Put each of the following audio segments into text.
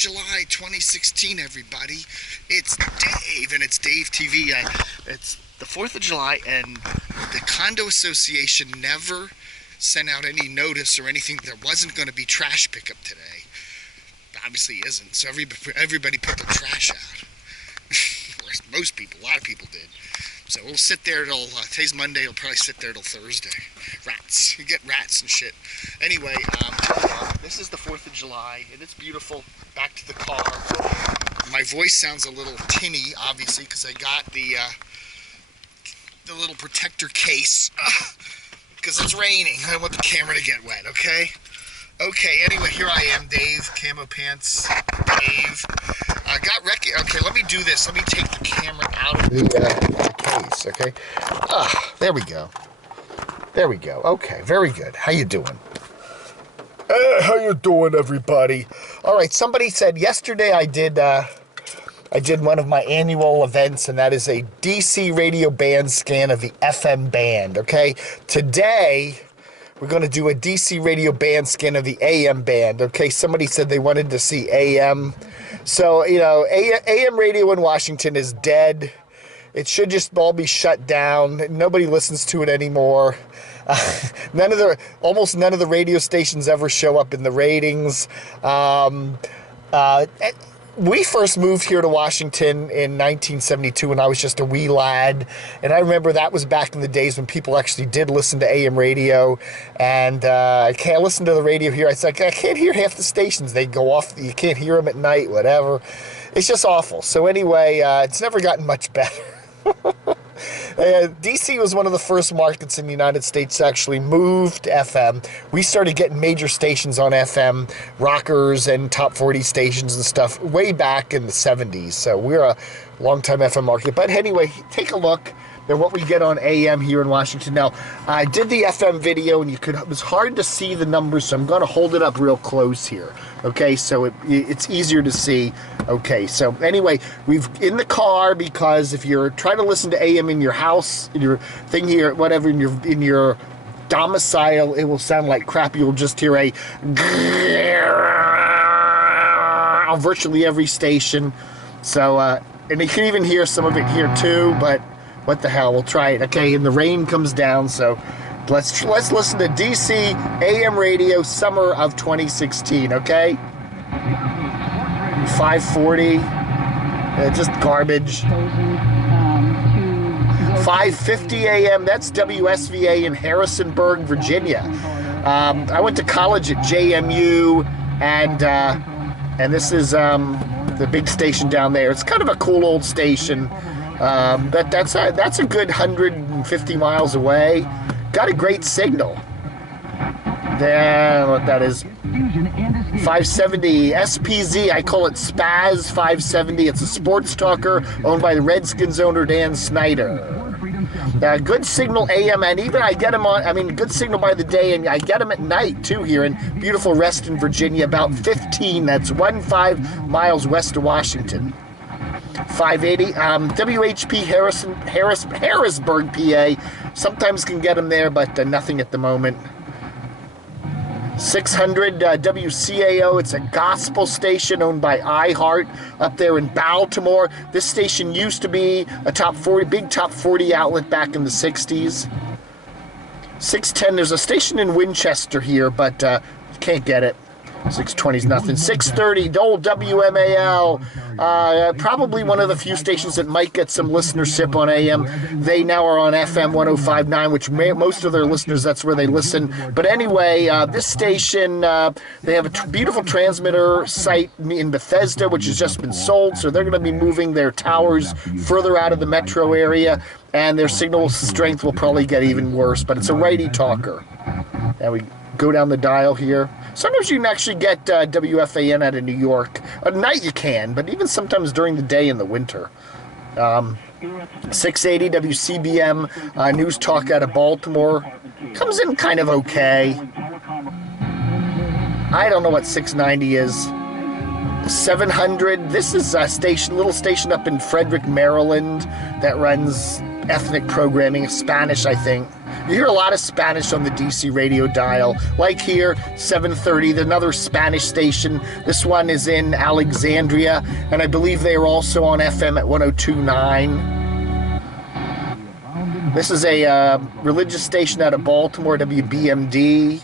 July 2016, everybody. It's Dave, and it's Dave TV. It's the 4th of July, and the condo association never sent out any notice or anything that there wasn't going to be trash pickup today. Obviously isn't, so everybody put their trash out. Or most people, a lot of people did. So we'll sit there till, today's Monday, we'll probably sit there till Thursday. Rats, you get rats and shit. Anyway, this is the 4th of July, and it's beautiful. Back to the car. My voice sounds a little tinny, obviously, because I got the little protector case, because it's raining. I don't want the camera to get wet, okay? Okay, anyway, here I am, Dave, camo pants, Dave. Okay, let me do this. Let me take the camera out of the case, okay? There we go. There we go. Okay, very good. How you doing? How you doing, everybody? All right, somebody said yesterday I did one of my annual events, and that is a DC radio band scan of the FM band, okay? Today, we're going to do a DC radio band scan of the AM band, okay? Somebody said they wanted to see AM. So, you know, AM radio in Washington is dead. It should just all be shut down. Nobody listens to it anymore. Almost none of the radio stations ever show up in the ratings. We first moved here to Washington in 1972 when I was just a wee lad, and I remember that was back in the days when people actually did listen to AM radio, and I can't listen to the radio here. It's like, I can't hear half the stations. They go off, you can't hear them at night, whatever. It's just awful. So anyway, it's never gotten much better. DC was one of the first markets in the United States to actually move to FM. We started getting major stations on FM, rockers and top 40 stations and stuff way back in the 70s. So we're a long-time FM market. But anyway, take a look at what we get on AM here in Washington. Now, I did the FM video, and it was hard to see the numbers, so I'm going to hold it up real close here. Okay, so it's easier to see. Okay, so anyway, we've in the car, because if you're trying to listen to AM in your house, in your thing here, whatever, in your domicile, it will sound like crap. You'll just hear a on virtually every station. So, and you can even hear some of it here too, but what the hell, we'll try it. Okay, and the rain comes down, so let's listen to DC AM radio summer of 2016, okay? 540, just garbage. 550 AM, that's WSVA in Harrisonburg, Virginia. I went to college at JMU, and this is the big station down there. It's kind of a cool old station. But that's a good 150 miles away. Got a great signal. There, what that is, 570 SPZ. I call it Spaz 570. It's a sports talker owned by the Redskins owner Dan Snyder. Good signal AM, and even I get them on. I mean, good signal by the day, and I get them at night too here in beautiful Reston, Virginia. About 15. That's 15 miles west of Washington. 580, WHP Harrisburg, PA. Sometimes can get them there, but nothing at the moment. 600 WCAO. It's a gospel station owned by iHeart up there in Baltimore. This station used to be a big top 40 outlet back in the 60s. 610. There's a station in Winchester here, but you can't get it. 620's nothing. 630, old WMAL. Probably one of the few stations that might get some listenership on AM. They now are on FM 105.9, which most of their listeners, that's where they listen. But anyway, this station, they have a beautiful transmitter site in Bethesda, which has just been sold. So they're going to be moving their towers further out of the metro area, and their signal strength will probably get even worse. But it's a righty talker. And we go down the dial here. Sometimes you can actually get WFAN out of New York. At night you can, but even sometimes during the day in the winter. 680 WCBM, News Talk out of Baltimore. Comes in kind of okay. I don't know what 690 is. 700, this is a little station up in Frederick, Maryland that runs ethnic programming, Spanish, I think. You hear a lot of Spanish on the DC radio dial. Like here, 730, another Spanish station. This one is in Alexandria, and I believe they are also on FM at 102.9. This is a religious station out of Baltimore, WBMD.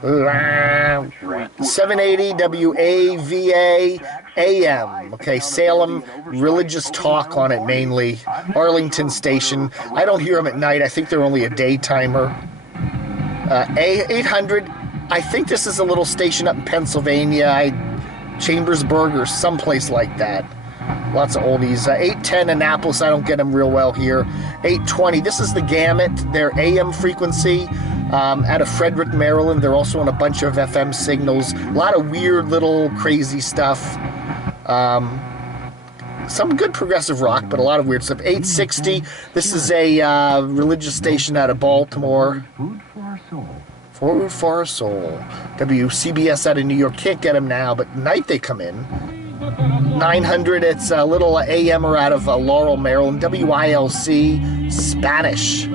780 WAVA AM. Okay, Salem, religious talk on it mainly. Arlington station. I don't hear them at night. I think they're only a daytimer. 800. I think this is a little station up in Pennsylvania, Chambersburg or someplace like that. Lots of oldies. 810 Annapolis, I don't get them real well here. 820, this is the Gamut, their AM frequency out of Frederick, Maryland. They're also on a bunch of FM signals. A lot of weird little crazy stuff. Some good progressive rock, but a lot of weird stuff. 860, this is a religious station out of Baltimore. Food for our soul. WCBS out of New York. Can't get them now, but at night they come in. 900, it's a little AMer out of Laurel, Maryland. WILC, Spanish.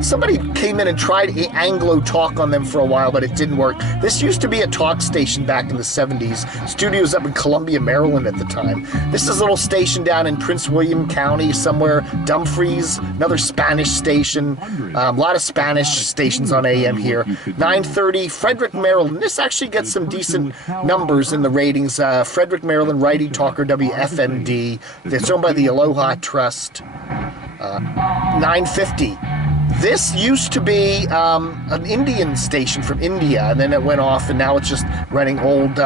Somebody came in and tried Anglo talk on them for a while, but it didn't work. This used to be a talk station back in the 70s. Studios up in Columbia, Maryland at the time. This is a little station down in Prince William County somewhere. Dumfries, another Spanish station. A lot of Spanish stations on AM here. 930, Frederick, Maryland. This actually gets some decent numbers in the ratings. Frederick, Maryland, righty talker, WFMD. It's owned by the Aloha Trust. 950. This used to be an Indian station from India, and then it went off, and now it's just running old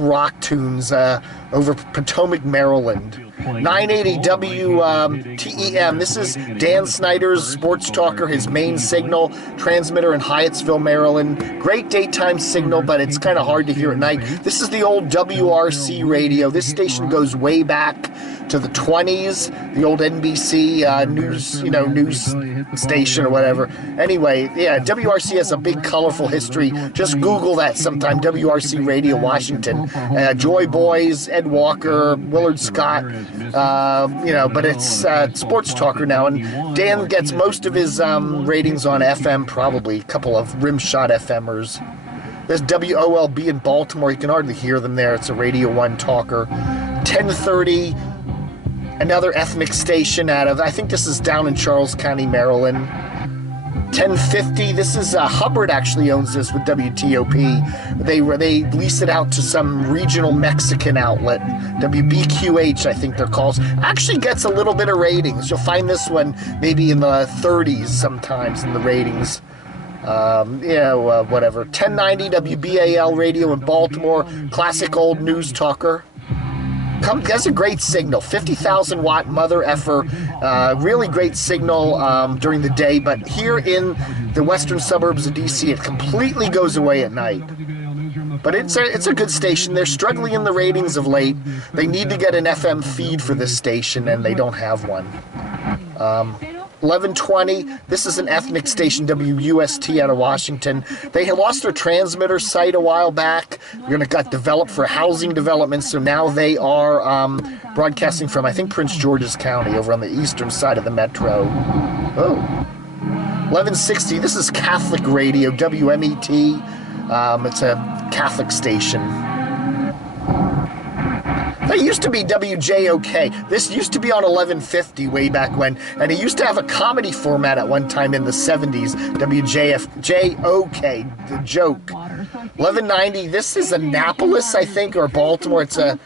rock tunes over Potomac, Maryland. 980 WTEM. This is Dan Snyder's sports talker, his main signal transmitter in Hyattsville, Maryland. Great daytime signal, but it's kind of hard to hear at night. This is the old WRC radio. This station goes way back to the 20s, the old NBC news station or whatever. Anyway, yeah, WRC has a big, colorful history. Just Google that sometime. WRC Radio Washington. Joy Boys, Ed Walker, Willard Scott. But it's sports talker now, and Dan gets most of his ratings on FM, probably a couple of rimshot FMers. There's WOLB in Baltimore. You can hardly hear them there. It's a Radio 1 talker. 1030, another ethnic station out of, I think this is down in Charles County, Maryland. 1050, this is Hubbard actually owns this with WTOP. They lease it out to some regional Mexican outlet. WBQH, I think they're called. Actually gets a little bit of ratings. You'll find this one maybe in the 30s sometimes in the ratings. Whatever. 1090 WBAL radio in Baltimore. Classic old news talker. That's a great signal, 50,000 watt mother effer, really great signal during the day, but here in the western suburbs of DC, it completely goes away at night. But it's a good station. They're struggling in the ratings of late. They need to get an FM feed for this station, and they don't have one. 1120, this is an ethnic station, WUST out of Washington. They had lost their transmitter site a while back. It got developed for housing development, so now they are broadcasting from, I think, Prince George's County, over on the eastern side of the metro. Oh. 1160, this is Catholic Radio, WMET. It's a Catholic station. That used to be WJOK. This used to be on 1150 way back when, and it used to have a comedy format at one time in the 70s. WJOK, the joke. 1190, this is Annapolis, I think, or Baltimore. It's a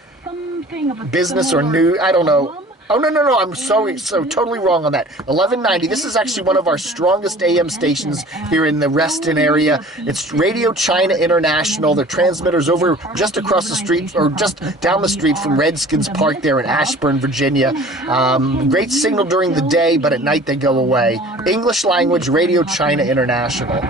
business or new, I don't know. Oh, no, I'm sorry, so totally wrong on that. 1190, this is actually one of our strongest AM stations here in the Reston area. It's Radio China International. Their transmitter's over just across the street, or just down the street from Redskins Park there in Ashburn, Virginia. Great signal during the day, but at night they go away. English language, Radio China International.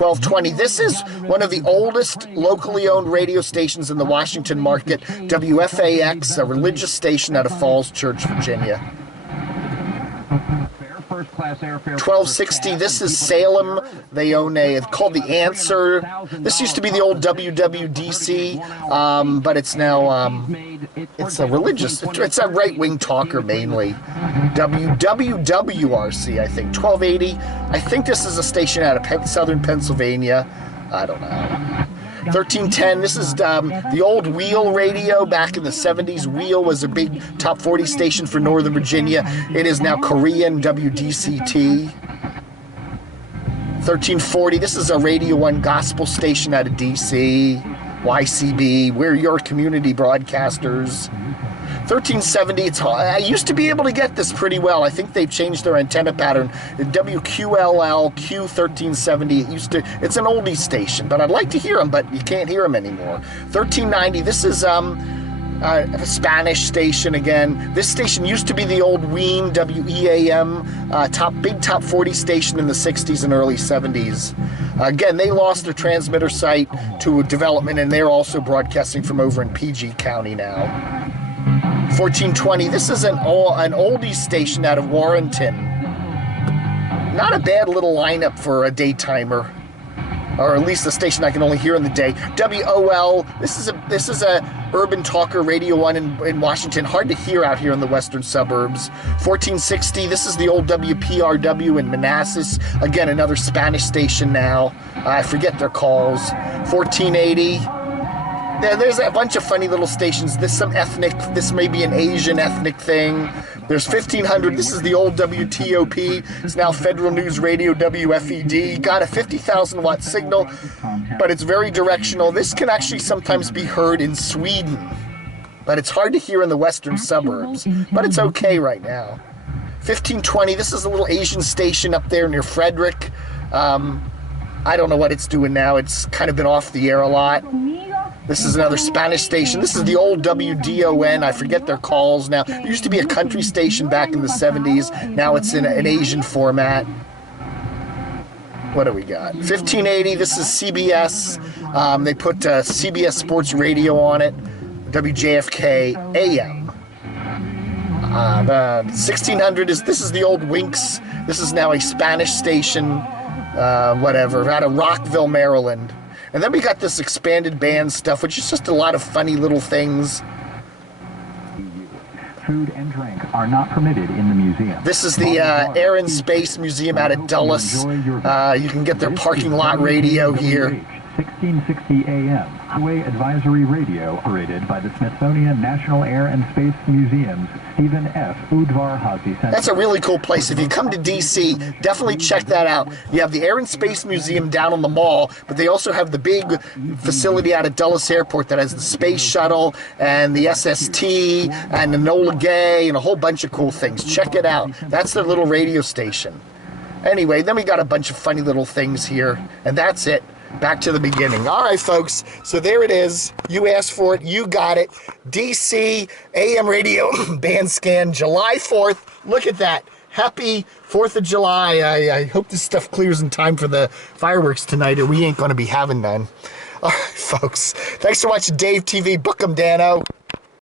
1220. This is one of the oldest locally owned radio stations in the Washington market, WFAX, a religious station out of Falls Church, Virginia. 1260, this is Salem. They own it's called The Answer. This used to be the old WWDC, but it's now, it's a religious, it's a right-wing talker mainly. WWWRC, I think, 1280. I think this is a station out of southern Pennsylvania. I don't know. 1310, this is the old Wheel radio back in the 70s. Wheel was a big top 40 station for Northern Virginia. It is now Korean WDCT. 1340, this is a Radio 1 gospel station out of DC. YCB, we're your community broadcasters. 1370, I used to be able to get this pretty well. I think they've changed their antenna pattern. The WQLL Q1370, it's an oldie station, but I'd like to hear them, but you can't hear them anymore. 1390, this is a Spanish station again. This station used to be the old Ween, WEAM, big top 40 station in the 60s and early 70s. Again, they lost their transmitter site to development, and they're also broadcasting from over in PG County now. 1420, this is an oldie station out of Warrenton. Not a bad little lineup for a daytimer, or at least a station I can only hear in the day. WOL, this is a urban talker, Radio 1 in Washington, hard to hear out here in the western suburbs. 1460, this is the old WPRW in Manassas, again another Spanish station now. I forget their calls. 1480. There's a bunch of funny little stations. This may be an Asian ethnic thing. There's 1500, this is the old WTOP. It's now Federal News Radio, WFED. Got a 50,000 watt signal, but it's very directional. This can actually sometimes be heard in Sweden, but it's hard to hear in the western suburbs, but it's okay right now. 1520, this is a little Asian station up there near Frederick. I don't know what it's doing now. It's kind of been off the air a lot. This is another Spanish station. This is the old WDON. I forget their calls now. It used to be a country station back in the 70s. Now it's in an Asian format. What do we got? 1580, this is CBS. They put CBS Sports Radio on it. WJFK AM. 1600, this is the old Winx. This is now a Spanish station, whatever, out of Rockville, Maryland. And then we got this expanded band stuff, which is just a lot of funny little things. Food and drink are not permitted in the museum. This is the Air and Space Museum out of Dulles. You can get their parking lot radio here. 1660 AM, Highway Advisory Radio, operated by the Smithsonian National Air and Space Museum's Stephen F. Udvar-Hazy Center. That's a really cool place. If you come to D.C., definitely check that out. You have the Air and Space Museum down on the mall, but they also have the big facility out at Dulles Airport that has the Space Shuttle and the SST and Enola Gay and a whole bunch of cool things. Check it out. That's their little radio station. Anyway, then we got a bunch of funny little things here, and that's it. Back to the beginning. All right, folks. So there it is. You asked for it. You got it. DC AM radio Bandscan, July 4th. Look at that. Happy 4th of July. I hope this stuff clears in time for the fireworks tonight, or we ain't going to be having none. All right, folks. Thanks for watching Dave TV. Book 'em, Dano.